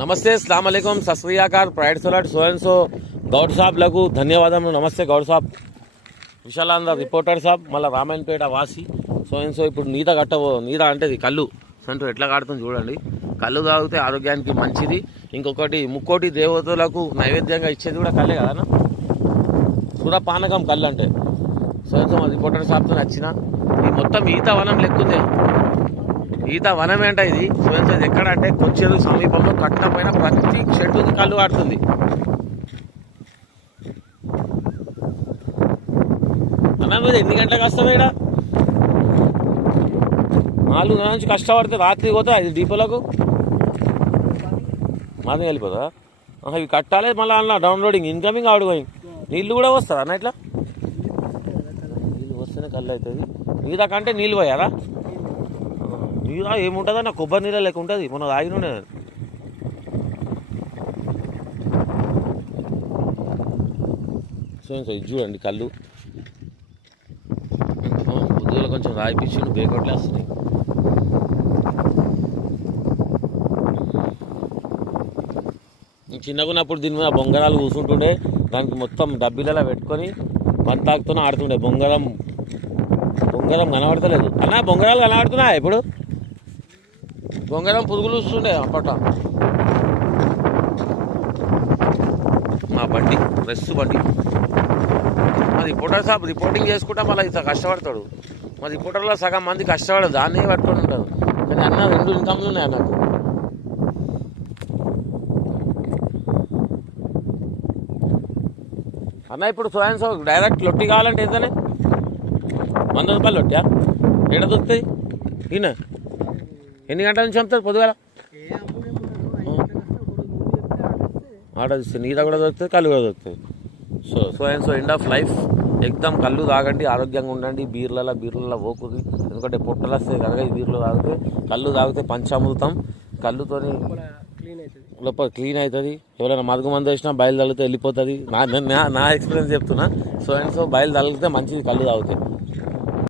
నమస్తే అస్సలాము అలైకుం సత్ శ్రీ అకాల్ ప్రైడ్ సలాట్ సో అండ్ సో గౌడ్ సాబ్లకు ధన్యవాదములు. నమస్తే గౌడ్ సాబ్, విశాలాంధ్ర రిపోర్టర్ సాబ్, మళ్ళీ రామాయణపేట వాసి సో అండ్ సో. ఇప్పుడు నీత నీత అంటే కళ్ళు సంటూ ఎట్లా కాడుతుంది చూడండి. కళ్ళు తాగితే ఆరోగ్యానికి మంచిది. ఇంకొకటి ముక్కోటి దేవతలకు నైవేద్యంగా ఇచ్చేది కూడా కళ్ళే కదా. సురపానకం కళ్ళు అంటే సో అండ్ సో మా రిపోర్టర్ సాబ్తో నచ్చిన ఈ మొత్తం ఈత వనం లెక్కుందే. ఈత వనం ఏంట ఇది సో అండ్ సో. ఇది ఎక్కడ అంటే కొచ్చేరు సమీపంలో కట్ట పైన ప్రతి చెట్టుకి కళ్ళు ఆడుతుంది. అన్న మీద ఎన్ని గంటలకు వస్తుంది? ఇక్కడ 4 గంటల నుంచి కష్టపడితే రాత్రి పోతే 5 డీపోలకు మాది వెళ్ళిపోతా. ఇవి కట్టాలి మళ్ళీ అన్న డౌన్లోడింగ్ ఇన్కమింగ్ అవుట్ గోయింగ్. నీళ్ళు కూడా వస్తుందా అన్న? ఇట్లా నీళ్ళు వస్తేనే కళ్ళు అవుతుంది. నీదా కంటే నీళ్ళు పోయారా? నీరా ఏముంటుంది అన్న, కొబ్బరి నీళ్ళ లెక్క ఉంటుంది. మనం తాగిన ఉండేది. సో ఇంకా ఇది చూడండి కళ్ళు. పొద్దుగా కొంచెం రాయిపించిండు, బేకొట్లు వస్తున్నాయి. చిన్నగా ఉన్నప్పుడు దీని మీద బొంగరాలు కూర్చుంటుండే. దానికి మొత్తం డబ్బీలలో పెట్టుకొని పంతాకుతూనే ఆడుతుండే. బొంగరం కనబడతలేదు అన్న. బొంగరాలు కనబడుతున్నాయి ఇప్పుడు. బొంగరం పురుగులు వస్తుండే అప్పట. మా బండి ప్రెస్ బండి. మా రిపోర్టర్ సాబ్ రిపోర్టింగ్ చేసుకుంటా మళ్ళీ ఇంత కష్టపడతాడు. మా రిపోర్టర్లో సగం మంది కష్టపడదు, దాన్నే పట్టుకొని ఉంటారు. కానీ అన్న 2 ఇన్కమ్లు ఉన్నాయి నాకు. అన్న ఇప్పుడు so and so direct Lotti కావాలంటే ఎంతనే? 100 రూపాయలు లొట్టా? ఎక్కడ దొరుకుతుంది? ఈయన ఎన్ని గంటల నుంచి అమ్ముతారు? పొద్దుగాల ఆర్డర్ ఇస్తే నీద కూడా దొరుకుతుంది, కళ్ళు కూడా దొరుకుతుంది. So and so end of life. ఎగ్దమ్ కళ్ళు తాగండి, ఆరోగ్యంగా ఉండండి. బీర్లలో పోకుది, ఎందుకంటే పొట్టలు వస్తాయి కనుక. ఈ బీర్లు తాగితే కళ్ళు తాగితే పంచామృతం. కళ్ళుతోని లోపల క్లీన్ అవుతుంది. ఎవరైనా మరుగు మంది వేసినా బయలు తగిలితే వెళ్ళిపోతుంది. నా ఎక్స్పీరియన్స్ చెప్తున్నా. సో అండ్ సో బయలు తగిలితే మంచిది కళ్ళు తాగితే.